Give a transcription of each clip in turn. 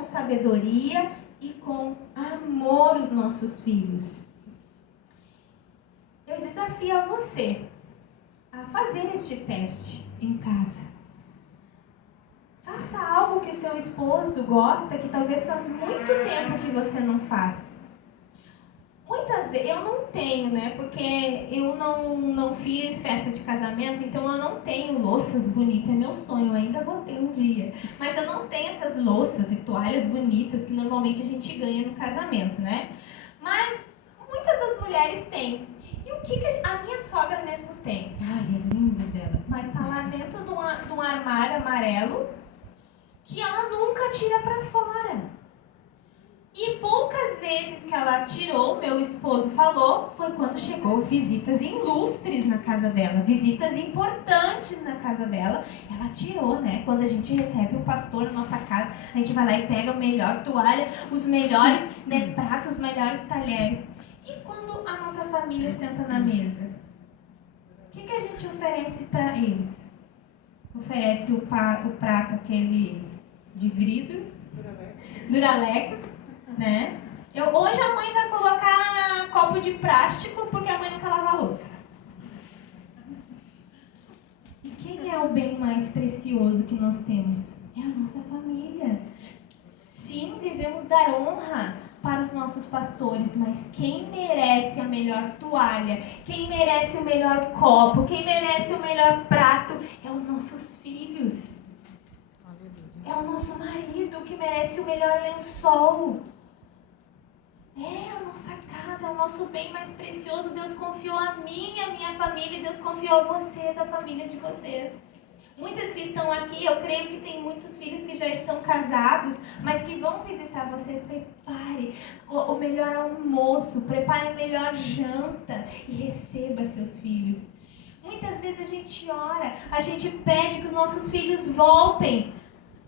com sabedoria e com amor os nossos filhos. Eu desafio a você a fazer este teste em casa. Faça algo que o seu esposo gosta, que talvez faz muito tempo que você não faz. Muitas vezes, eu não tenho, né? Porque eu não fiz festa de casamento, então eu não tenho louças bonitas. É meu sonho, eu ainda vou ter um dia. Mas eu não tenho essas louças e toalhas bonitas que normalmente a gente ganha no casamento, né? Mas muitas das mulheres têm. E o que a minha sogra mesmo tem? Ai, é linda dela. Mas tá lá dentro de um armário amarelo que ela nunca tira pra fora. E poucas vezes que ela tirou, meu esposo falou, foi quando chegou visitas ilustres na casa dela, visitas importantes na casa dela. Ela tirou, né? Quando a gente recebe um pastor na nossa casa, a gente vai lá e pega a melhor toalha, os melhores pratos, os melhores talheres. E quando a nossa família senta na mesa, o que a gente oferece para eles? Oferece o prato aquele de vidro, Duralex, né? Hoje a mãe vai colocar copo de plástico porque a mãe nunca lava a louça. E quem é o bem mais precioso que nós temos? É a nossa família. Sim, devemos dar honra para os nossos pastores, mas quem merece a melhor toalha, quem merece o melhor copo, quem merece o melhor prato, é os nossos filhos. É o nosso marido que merece o melhor lençol. É a nossa casa, é o nosso bem mais precioso. Deus confiou a mim, a minha família, e Deus confiou a vocês, a família de vocês. Muitos que estão aqui, eu creio que tem muitos filhos que já estão casados, mas que vão visitar você. Prepare o melhor almoço, prepare a melhor janta e receba seus filhos. Muitas vezes a gente ora, a gente pede que os nossos filhos voltem,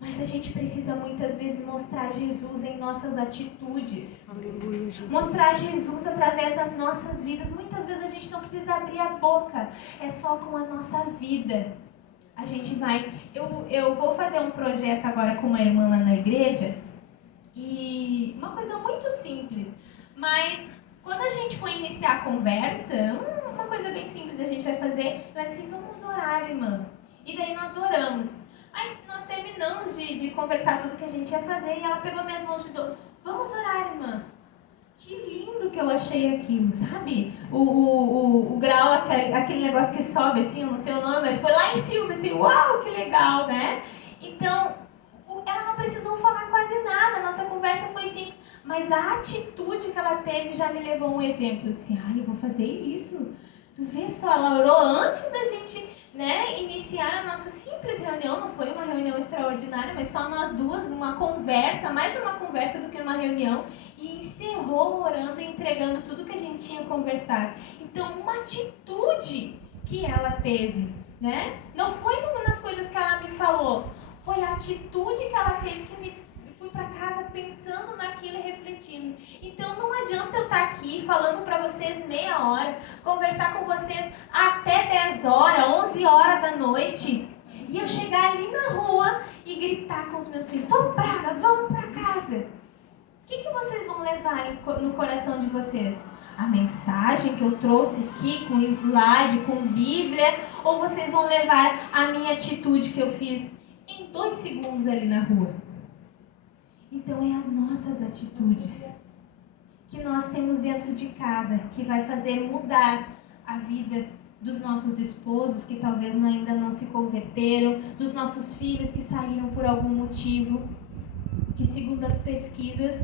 mas a gente precisa muitas vezes mostrar Jesus em nossas atitudes. Aleluia, Jesus. Mostrar Jesus através das nossas vidas. Muitas vezes a gente não precisa abrir a boca, é só com a nossa vida. A gente vai... Eu vou fazer um projeto agora com uma irmã lá na igreja, e uma coisa muito simples, mas quando a gente for iniciar a conversa, uma coisa bem simples a gente vai fazer, vai dizer assim, vamos orar, irmã. E daí nós oramos. Aí nós terminamos de conversar tudo que a gente ia fazer, e ela pegou minhas mãos e falou, vamos orar, irmã. Que lindo que eu achei aquilo, sabe? O grau, aquele negócio que sobe assim, eu não sei o nome, mas foi lá em cima, assim, uau, que legal, né? Então, ela não precisou falar quase nada, a nossa conversa foi simples, mas a atitude que ela teve já me levou a um exemplo. Eu disse, eu vou fazer isso. Tu vê só, ela orou antes da gente, né, iniciar a nossa simples reunião, não foi uma reunião extraordinária, mas só nós duas, uma conversa, mais uma conversa do que uma reunião, e encerrou orando e entregando tudo que a gente tinha conversado. Então, uma atitude que ela teve, né, não foi nas coisas que ela me falou, foi a atitude que ela teve que fui para casa pensando naquilo e refletindo. Então não adianta eu estar aqui falando para vocês meia hora, conversar com vocês até 10 horas, 11 horas da noite, e eu chegar ali na rua e gritar com os meus filhos, vamos para casa. O que vocês vão levar no coração de vocês? A mensagem que eu trouxe aqui com slide, com Bíblia, ou vocês vão levar a minha atitude que eu fiz em 2 segundos ali na rua? Então é as nossas atitudes que nós temos dentro de casa que vai fazer mudar a vida dos nossos esposos que talvez ainda não se converteram, dos nossos filhos que saíram por algum motivo, que segundo as pesquisas,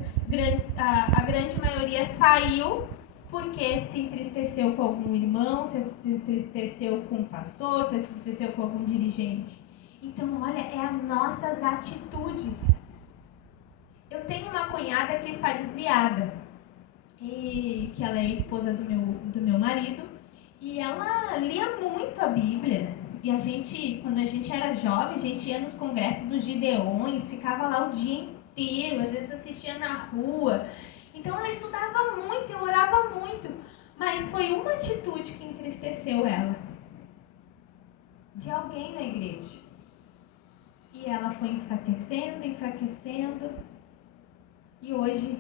a grande maioria saiu porque se entristeceu com algum irmão, se entristeceu com um pastor, se entristeceu com algum dirigente. Então, olha, é as nossas atitudes. Eu tenho uma cunhada que está desviada, e que ela é esposa do meu marido, e ela lia muito a Bíblia. E a gente, quando a gente era jovem, a gente ia nos congressos dos Gideões, ficava lá o dia inteiro, às vezes assistia na rua. Então ela estudava muito, eu orava muito, mas foi uma atitude que entristeceu ela, de alguém na igreja. E ela foi enfraquecendo, E hoje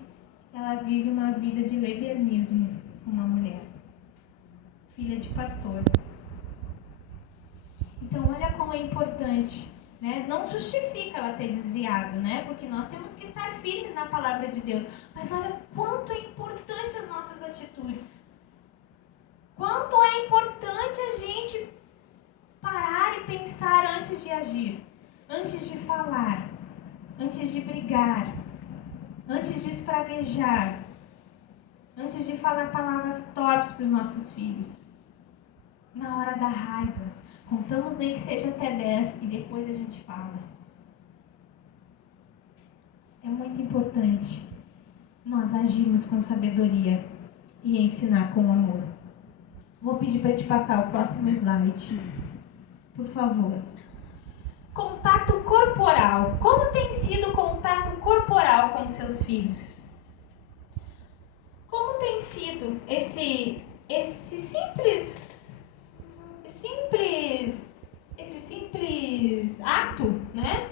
ela vive uma vida de lesbianismo, uma mulher, filha de pastor. Então olha como é importante, né? Não justifica ela ter desviado, né? Porque nós temos que estar firmes na palavra de Deus. Mas olha quanto é importante as nossas atitudes. Quanto é importante a gente parar e pensar antes de agir, antes de falar, antes de brigar, antes de espraguejar, antes de falar palavras torpes para os nossos filhos. Na hora da raiva, contamos nem que seja até 10 e depois a gente fala. É muito importante nós agirmos com sabedoria e ensinar com amor. Vou pedir para te passar o próximo slide, por favor. Contato corporal. Como tem sido o contato corporal com seus filhos? Como tem sido esse simples ato, né?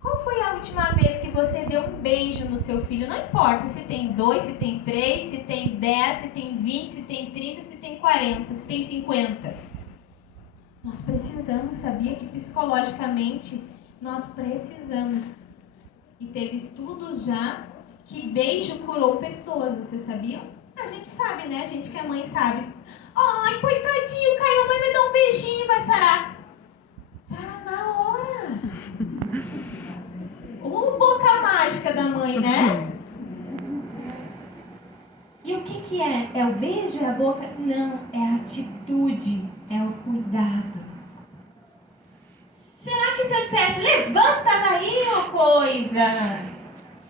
Qual foi a última vez que você deu um beijo no seu filho? Não importa se tem 2, se tem 3, se tem 10, se tem 20, se tem 30, se tem 40, se tem 50. Nós precisamos, sabia que psicologicamente nós precisamos. E teve estudos já que beijo curou pessoas, vocês sabiam? A gente sabe, né? A gente que é mãe sabe. Ai, coitadinho, caiu, mãe, me dá um beijinho, vai sarar. Sara na hora. Boca mágica da mãe, né? E o que é? É o beijo? É a boca? Não, é a atitude, é o cuidado. Será que se eu dissesse, levanta daí, ô coisa,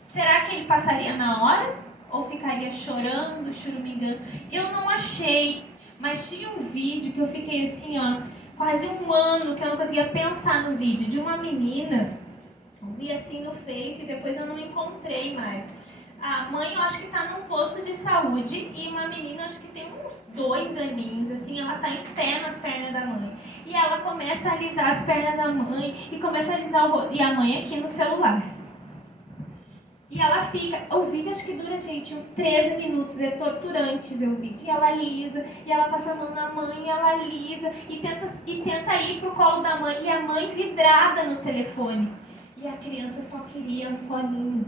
será que ele passaria na hora? Ou ficaria chorando, churumingando? Eu não achei, mas tinha um vídeo que eu fiquei assim, ó, quase um ano que eu não conseguia pensar no vídeo, de uma menina. Eu vi assim no Face e depois eu não encontrei mais. A mãe, eu acho que está num posto de saúde e uma menina, acho que tem uns 2 aninhos, assim, ela está em pé nas pernas da mãe. E ela começa a alisar as pernas da mãe e começa a alisar o rosto. E a mãe aqui no celular. E ela fica, o vídeo acho que dura, gente, uns 13 minutos, é torturante ver o vídeo. E ela alisa, e ela passa a mão na mãe, e ela alisa, e tenta ir pro colo da mãe, e a mãe vidrada no telefone. E a criança só queria um colinho,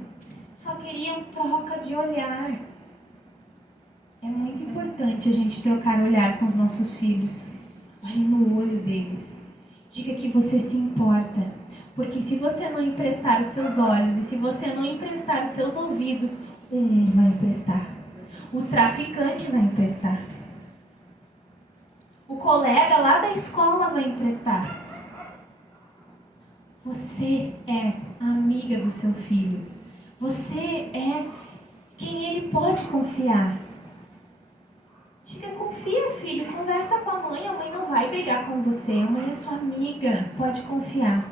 só queria uma troca de olhar. É muito importante a gente trocar olhar com os nossos filhos. Olhe no olho deles. Diga que você se importa. Porque se você não emprestar os seus olhos e se você não emprestar os seus ouvidos, o mundo vai emprestar. O traficante vai emprestar. O colega lá da escola vai emprestar. Você é a amiga dos seus filhos. Você é quem ele pode confiar. Diga, confia, filho, conversa com a mãe não vai brigar com você, a mãe é sua amiga, pode confiar.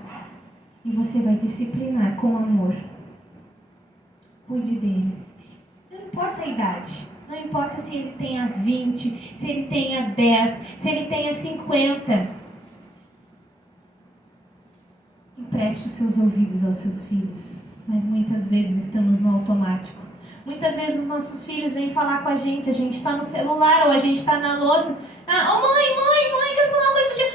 E você vai disciplinar com amor. Cuide deles. Não importa a idade, não importa se ele tenha 20, se ele tenha 10, se ele tenha 50. Empreste os seus ouvidos aos seus filhos, mas muitas vezes estamos no automático. Muitas vezes os nossos filhos vêm falar com a gente está no celular ou a gente está na louça. Mãe, quero falar uma coisa dia.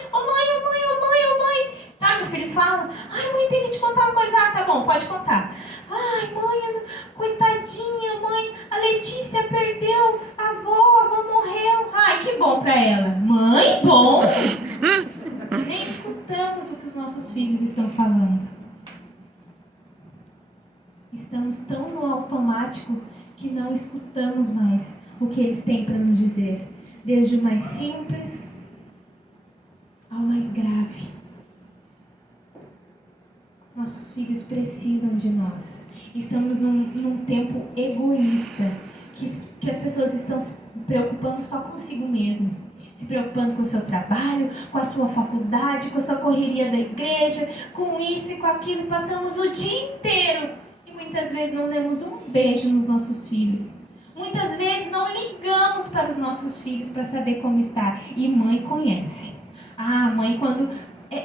Mãe. Tá, meu filho fala. Ai, mãe, tem que te contar uma coisa. Ah, tá bom, pode contar. Ai, mãe, coitadinha, mãe, a Letícia perdeu a avó morreu. Ai, que bom pra ela. Mãe, bom. Nem escutamos o que os nossos filhos estão falando. Estamos tão no automático que não escutamos mais o que eles têm para nos dizer. Desde o mais simples ao mais grave. Nossos filhos precisam de nós. Estamos num tempo egoísta, que as pessoas estão se preocupando só consigo mesmo. Se preocupando com o seu trabalho, com a sua faculdade, com a sua correria da igreja, com isso e com aquilo. Passamos o dia inteiro e muitas vezes não demos um beijo nos nossos filhos. Muitas vezes não ligamos para os nossos filhos para saber como está. E mãe conhece. Ah, mãe, quando...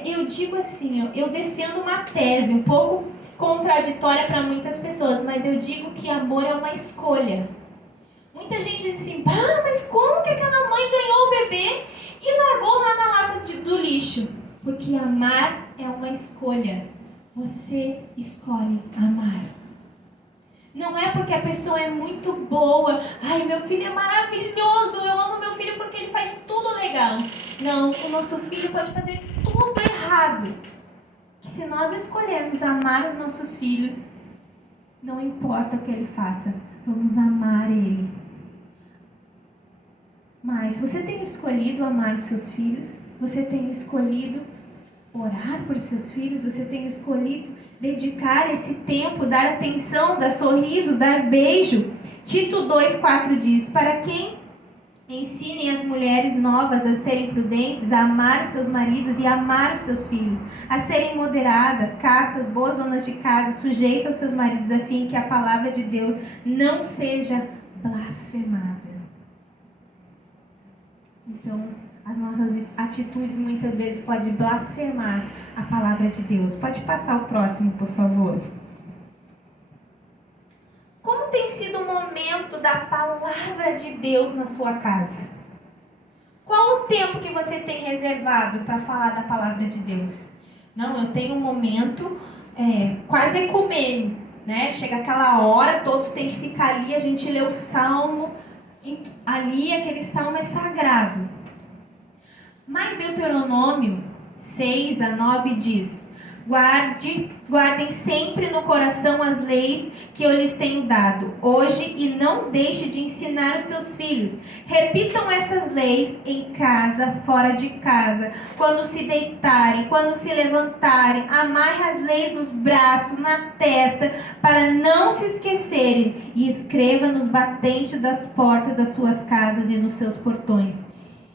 Eu digo assim, eu defendo uma tese um pouco contraditória para muitas pessoas, mas eu digo que amor é uma escolha. Muita gente diz assim, mas como que aquela mãe ganhou o bebê e largou lá na lata do lixo? Porque amar é uma escolha. Você escolhe amar. Não é porque a pessoa é muito boa. Ai, meu filho é maravilhoso. Eu amo meu filho porque ele faz tudo legal. Não, o nosso filho pode fazer tudo errado. Que se nós escolhermos amar os nossos filhos, não importa o que ele faça, vamos amar ele. Mas você tem escolhido amar os seus filhos? Você tem escolhido orar por seus filhos? Você tem escolhido dedicar esse tempo, dar atenção, dar sorriso, dar beijo? Tito 2,4 diz: para quem ensinem as mulheres novas a serem prudentes, a amar os seus maridos e a amar os seus filhos, a serem moderadas, catas, boas donas de casa, sujeitas aos seus maridos, a fim que a palavra de Deus não seja blasfemada. Então, as nossas atitudes muitas vezes podem blasfemar a palavra de Deus. Pode passar o próximo, por favor. Como tem sido o momento da palavra de Deus na sua casa? Qual o tempo que você tem reservado para falar da palavra de Deus? Não, eu tenho um momento quase ecumênico, né? Chega aquela hora, todos têm que ficar ali, a gente lê o salmo. Ali aquele salmo é sagrado. Mas Deuteronômio 6:9 diz: guardem sempre no coração as leis que eu lhes tenho dado hoje e não deixe de ensinar os seus filhos. Repitam essas leis em casa, fora de casa, quando se deitarem, quando se levantarem. Amarre as leis nos braços, na testa, para não se esquecerem, e escreva nos batentes das portas das suas casas e nos seus portões.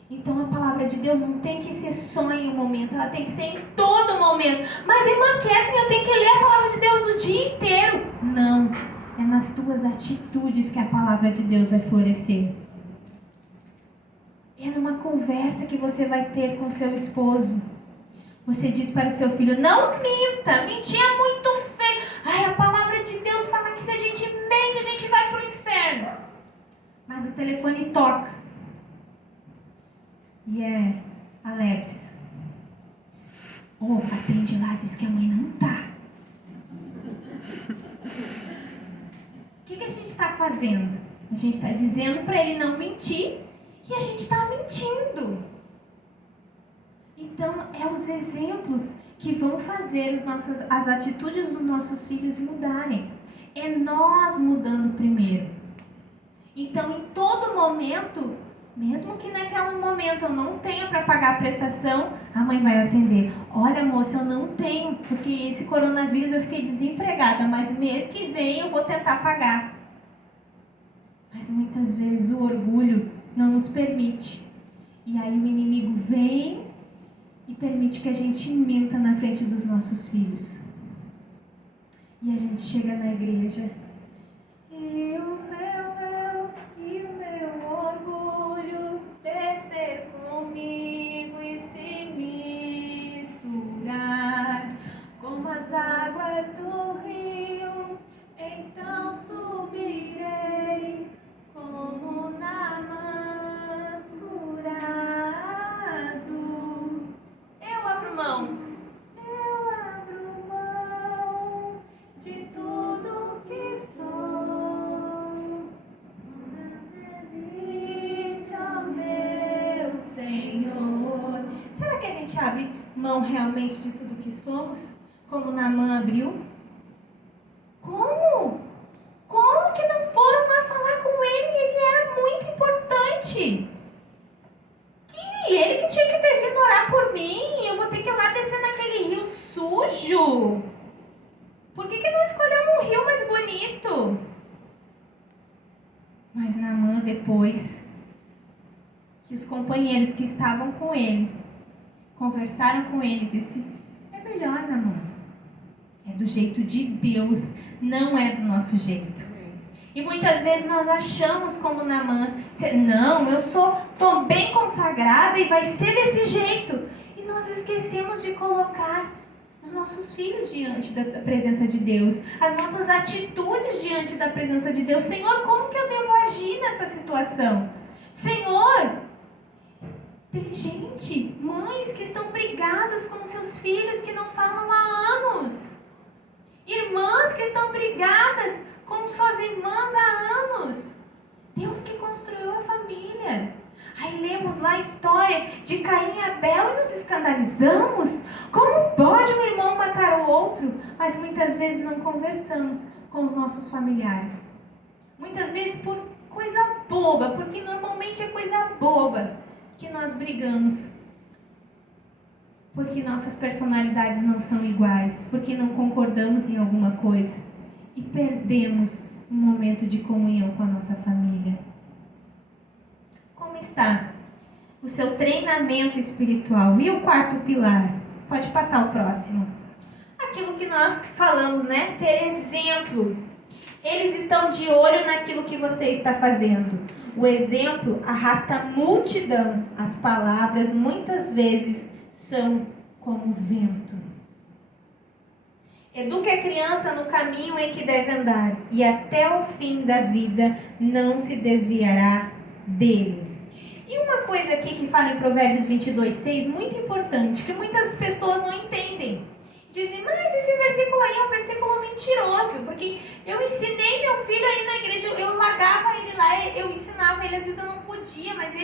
Então a palavra de Deus não tem que ser só em um momento, ela tem que ser em todo momento. Mas irmã Kathleen, eu tenho que ler a palavra de Deus o dia inteiro. Não, é nas tuas atitudes que a palavra de Deus vai florescer. É numa conversa que você vai ter com seu esposo. Você diz para o seu filho: não minta, mentir é muito feio. Ai, a palavra de Deus fala que se a gente mente, a gente vai para o inferno. Mas o telefone toca. E é a Lebs. Atende lá, diz que a mãe não tá. O que a gente está fazendo? A gente está dizendo para ele não mentir e a gente está mentindo. Então, é os exemplos que vão fazer as atitudes dos nossos filhos mudarem. É nós mudando primeiro. Então, em todo momento, mesmo que naquele momento eu não tenha para pagar a prestação, a mãe vai atender. Olha, moça, eu não tenho, porque esse coronavírus eu fiquei desempregada, mas mês que vem eu vou tentar pagar. Mas muitas vezes o orgulho não nos permite. E aí o inimigo vem e permite que a gente minta na frente dos nossos filhos. E a gente chega na igreja e o meu e o meu orgulho descer comigo e se misturar como as águas do rio, então subirei como Naamã curado. Eu abro mão de tudo que sou, ó meu Senhor. Será que a gente abre mão realmente de tudo que somos, como Naamã abriu? Como? Como que não foram lá falar com ele? Ele era muito importante. E ele que tinha que ter vindo orar por mim, eu vou ter que ir lá descer naquele rio sujo. Por que não escolheu um rio mais bonito? Mas Naamã, depois que os companheiros que estavam com ele conversaram com ele, disse: é melhor, Naamã. É do jeito de Deus, não é do nosso jeito. E muitas vezes nós achamos como Naamã: não, eu estou bem consagrada e vai ser desse jeito. E nós esquecemos de colocar os nossos filhos diante da presença de Deus, as nossas atitudes diante da presença de Deus. Senhor, como que eu devo agir nessa situação? Senhor, tem gente, mães que estão brigadas com seus filhos que não falam há anos. Irmãs que estão brigadas com suas irmãs há anos. Deus que construiu a família. Aí lemos lá a história de Caim e Abel e nos escandalizamos. Como pode um irmão matar o outro? Mas muitas vezes não conversamos com os nossos familiares. Muitas vezes por coisa boba, porque normalmente é coisa boba que nós brigamos. Porque nossas personalidades não são iguais, porque não concordamos em alguma coisa e perdemos um momento de comunhão com a nossa família. Como está o seu treinamento espiritual? E o quarto pilar? Pode passar o próximo. Aquilo que nós falamos, né? Ser exemplo. Eles estão de olho naquilo que você está fazendo. O exemplo arrasta a multidão. As palavras muitas vezes são como vento. Eduque a criança no caminho em que deve andar, e até o fim da vida não se desviará dele. E uma coisa aqui que fala em Provérbios 22:6, muito importante, que muitas pessoas não entendem. Dizem, mas esse versículo aí é um versículo mentiroso, porque eu ensinei meu filho aí na igreja, eu largava ele lá, eu ensinava ele, às vezes eu não podia, mas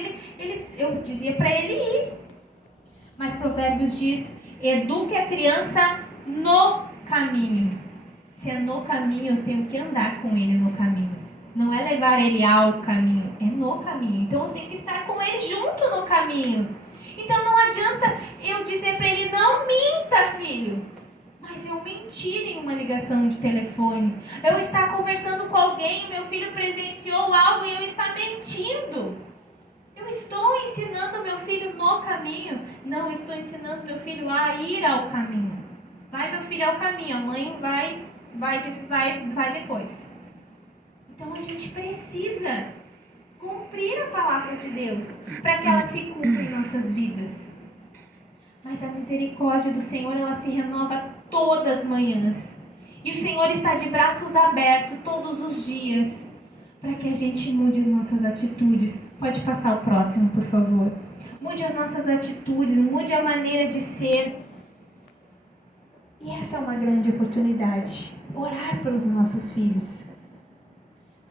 eu dizia para ele ir. Mas Provérbios diz, eduque a criança no caminho. Se é no caminho, eu tenho que andar com ele no caminho. Não é levar ele ao caminho, é no caminho. Então eu tenho que estar com ele junto no caminho. Então não adianta eu dizer para ele, não minta, filho. Mas eu mentir em uma ligação de telefone. Eu estar conversando com alguém, meu filho presenciou algo e eu estar mentindo. Eu estou ensinando meu filho no caminho. Não estou ensinando meu filho a ir ao caminho. Vai, meu filho, ao caminho. A mãe vai depois. Então a gente precisa cumprir a palavra de Deus para que ela se cumpra em nossas vidas. Mas a misericórdia do Senhor, ela se renova todas as manhãs. E o Senhor está de braços abertos todos os dias para que a gente mude as nossas atitudes. Pode passar o próximo, por favor. Mude as nossas atitudes, mude a maneira de ser. E essa é uma grande oportunidade. Orar pelos nossos filhos.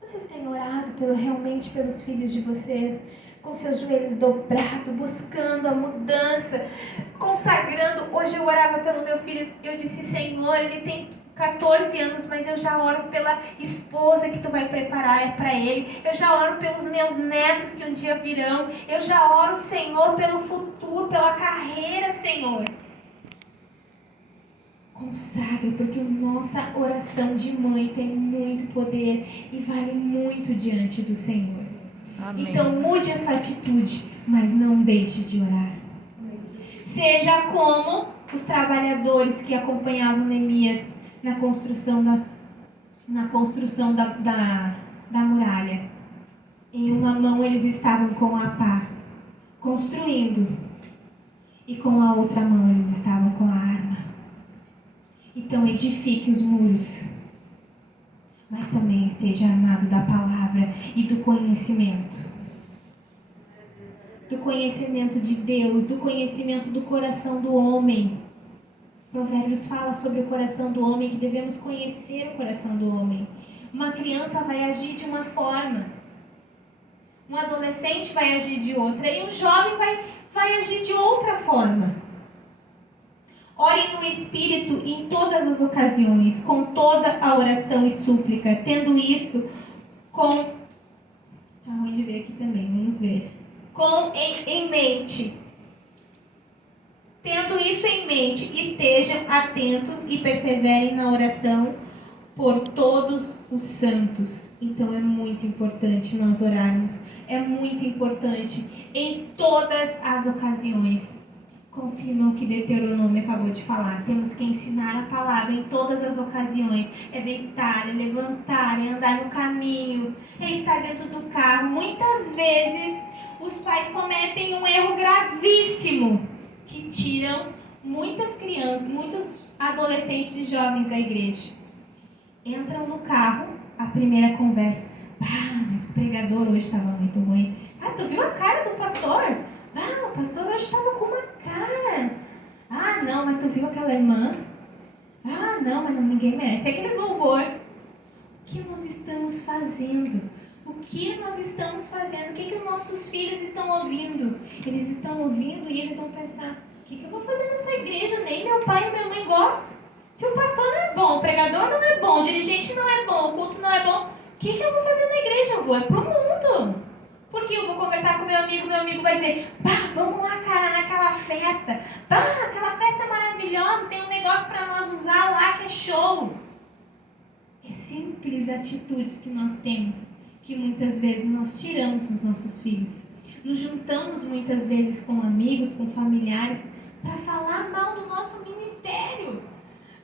Vocês têm orado realmente pelos filhos de vocês? Com seus joelhos dobrados, buscando a mudança, consagrando. Hoje eu orava pelo meu filho, eu disse, Senhor, ele tem 14 anos, mas eu já oro pela esposa que tu vai preparar para ele. Eu já oro pelos meus netos que um dia virão. Eu já oro, Senhor, pelo futuro, pela carreira, Senhor. Consagre, porque nossa oração de mãe tem muito poder e vale muito diante do Senhor. Amém. Então mude a sua atitude, mas não deixe de orar. Seja como os trabalhadores que acompanhavam Neemias na construção da muralha. Em uma mão eles estavam com a pá, construindo, e com a outra mão eles estavam com a arma. Então edifique os muros, mas também esteja armado da palavra e do conhecimento. Do conhecimento de Deus, do conhecimento do coração do homem. Provérbios fala sobre o coração do homem, que devemos conhecer o coração do homem. Uma criança vai agir de uma forma, um adolescente vai agir de outra, e um jovem vai agir de outra forma. Orem no Espírito em todas as ocasiões, com toda a oração e súplica, tendo isso com... Tá ruim de ver aqui também, vamos ver. Em mente. Tendo isso em mente, estejam atentos e perseverem na oração por todos os santos. Então é muito importante nós orarmos. É muito importante em todas as ocasiões. Confirma o que Deuteronômio acabou de falar. Temos que ensinar a palavra em todas as ocasiões. É deitar, é levantar, é andar no caminho, é estar dentro do carro. Muitas vezes os pais cometem um erro gravíssimo, que tiram muitas crianças, muitos adolescentes e jovens da igreja entram no carro, a primeira conversa. Mas o pregador hoje estava muito ruim. Tu viu a cara do pastor? O pastor hoje estava com uma cara. Não, mas tu viu aquela irmã? Não, mas ninguém merece. Aquele louvor. O que nós estamos fazendo? O que nós estamos fazendo? O que os nossos filhos estão ouvindo? Eles estão ouvindo e eles vão pensar: o que eu vou fazer nessa igreja? Nem meu pai e minha mãe gostam. Se o pastor não é bom, o pregador não é bom, o dirigente não é bom, o culto não é bom, o que eu vou fazer na igreja? Eu vou pro mundo. Porque eu vou conversar com meu amigo vai dizer: vamos lá, cara, naquela festa. Aquela festa maravilhosa, tem um negócio para nós usar lá que é show. É simples atitudes que nós temos, que muitas vezes nós tiramos dos nossos filhos. Nos juntamos muitas vezes com amigos, com familiares, para falar mal do nosso ministério,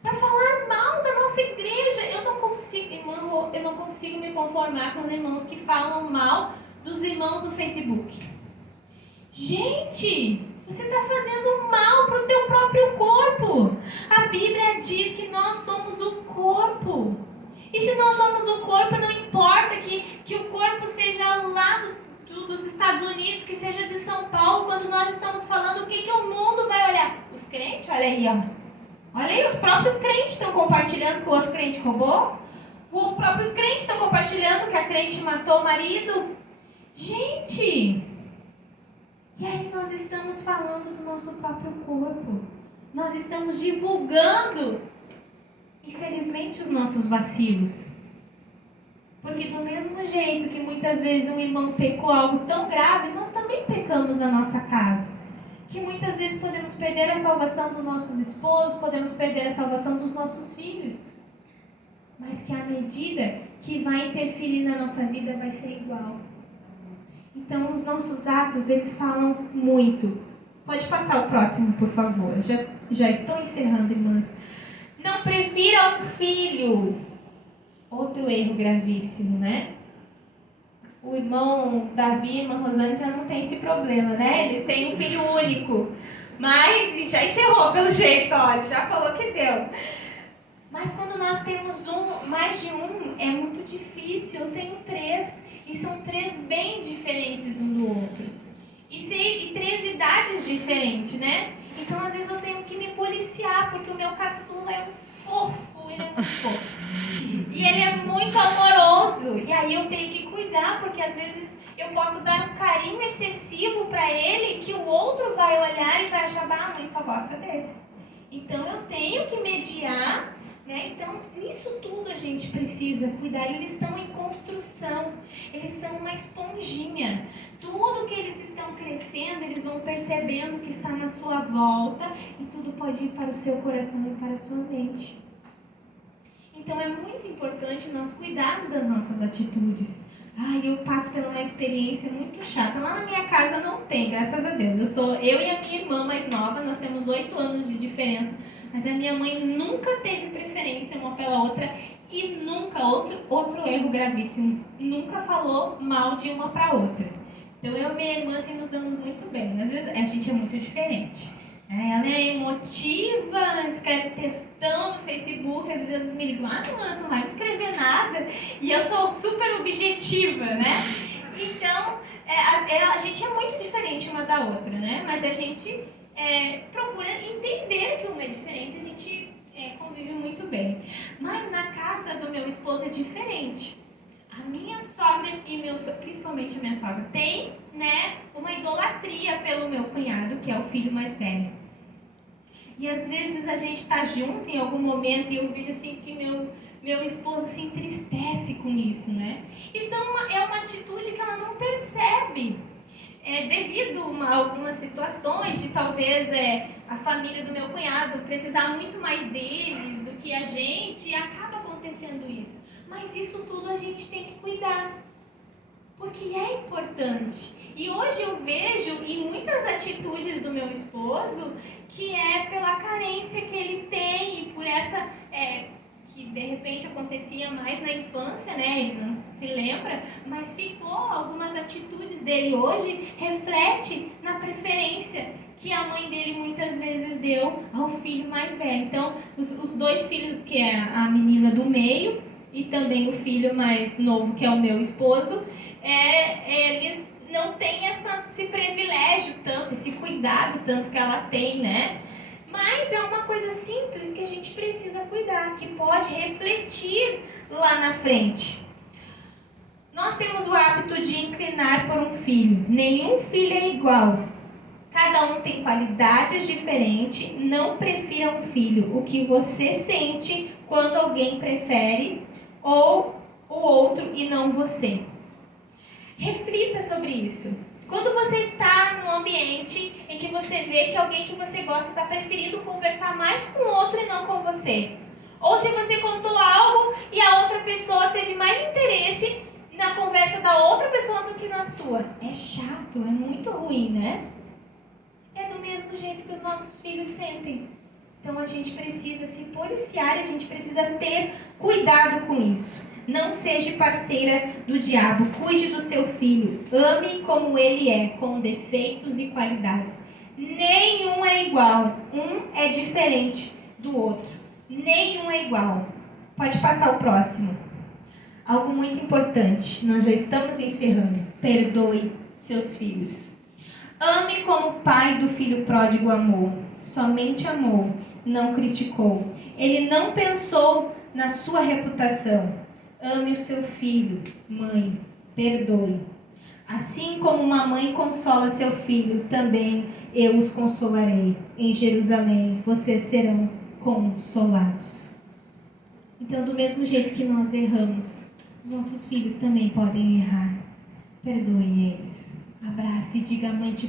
para falar mal da nossa igreja. Eu não consigo me conformar com os irmãos que falam mal dos irmãos no Facebook. Gente, você está fazendo mal para o teu próprio corpo. A Bíblia diz que nós somos o corpo. E se nós somos o corpo, não importa que o corpo seja lá dos Estados Unidos, que seja de São Paulo, quando nós estamos falando, o que o mundo vai olhar? Os crentes, olha aí, ó. Olha aí, os próprios crentes estão compartilhando que o outro crente roubou. Os próprios crentes estão compartilhando que a crente matou o marido. Gente! E aí nós estamos falando do nosso próprio corpo. Nós estamos divulgando, infelizmente, os nossos vacilos. Porque do mesmo jeito que muitas vezes um irmão pecou algo tão grave, nós também pecamos na nossa casa. Que muitas vezes podemos perder a salvação dos nossos esposos, podemos perder a salvação dos nossos filhos. Mas que a medida que vai interferir na nossa vida vai ser igual. Então, os nossos atos, eles falam muito. Pode passar o próximo, por favor. Já estou encerrando, irmãs. Não prefira um filho. Outro erro gravíssimo, né? O irmão Davi e a irmã Rosane já não tem esse problema, né? Eles têm um filho único. Mas já encerrou pelo jeito, olha. Já falou que deu. Mas quando nós temos mais de um, é muito difícil. Eu tenho 3. E são 3 bem diferentes um do outro. E 3 idades diferentes, né? Então, às vezes, eu tenho que me policiar, porque o meu caçula é um fofo, ele é muito fofo. E ele é muito amoroso. E aí eu tenho que cuidar, porque às vezes eu posso dar um carinho excessivo para ele, que o outro vai olhar e vai achar: a mãe só gosta desse. Então, eu tenho que mediar. Então, nisso tudo a gente precisa cuidar. Eles estão em construção, eles são uma esponjinha. Tudo que eles estão crescendo, eles vão percebendo que está na sua volta e tudo pode ir para o seu coração e para a sua mente. Então, é muito importante nós cuidarmos das nossas atitudes. Eu passo por uma experiência muito chata. Lá na minha casa não tem, graças a Deus. Eu e a minha irmã mais nova, nós temos 8 anos de diferença. Mas a minha mãe nunca teve preferência uma pela outra e nunca, outro erro gravíssimo, nunca falou mal de uma para outra. Então eu e minha irmã assim, nos damos muito bem. Às vezes a gente é muito diferente. Ela é emotiva, escreve textão no Facebook, às vezes eles me ligam: não vai escrever nada. E eu sou super objetiva, né? Então a gente é muito diferente uma da outra, né? Mas a gente procura entender que uma é diferente, a gente convive muito bem. Mas na casa do meu esposo é diferente. A minha sogra e principalmente a minha sogra tem, uma idolatria pelo meu cunhado, que é o filho mais velho. E às vezes a gente está junto em algum momento e eu vejo assim que meu esposo se entristece com isso, né? Isso é uma atitude que ela não percebe. Devido a algumas situações de talvez a família do meu cunhado precisar muito mais dele do que a gente, acaba acontecendo isso. Mas isso tudo a gente tem que cuidar, porque é importante. E hoje eu vejo em muitas atitudes do meu esposo que é pela carência que ele tem e por essa... que de repente acontecia mais na infância, ele não se lembra, mas ficou algumas atitudes dele hoje, reflete na preferência que a mãe dele muitas vezes deu ao filho mais velho. Então, os dois filhos, que é a menina do meio e também o filho mais novo, que é o meu esposo, eles não têm esse privilégio tanto, esse cuidado tanto que ela tem, né? Mas é uma coisa simples que a gente precisa cuidar, que pode refletir lá na frente. Nós temos o hábito de inclinar por um filho. Nenhum filho é igual. Cada um tem qualidades diferentes. Não prefira um filho. O que você sente quando alguém prefere ou o outro e não você. Reflita sobre isso. Quando você está num ambiente em que você vê que alguém que você gosta está preferindo conversar mais com o outro e não com você. Ou se você contou algo e a outra pessoa teve mais interesse na conversa da outra pessoa do que na sua. É chato, é muito ruim, né? É do mesmo jeito que os nossos filhos sentem. Então a gente precisa se policiar, a gente precisa ter cuidado com isso. Não seja parceira do diabo, cuide do seu filho, ame como ele é, com defeitos e qualidades. Nenhum é igual, um é diferente do outro. Nenhum é igual. Pode passar o próximo. Algo muito importante, nós já estamos encerrando. Perdoe seus filhos. Ame como o pai do filho pródigo amou. Somente amou, não criticou. Ele não pensou na sua reputação. Ame o seu filho, mãe, perdoe. Assim como uma mãe consola seu filho, também eu os consolarei. Em Jerusalém vocês serão consolados. Então, do mesmo jeito que nós erramos, os nossos filhos também podem errar. Perdoe eles. Abrace e diga: mãe, te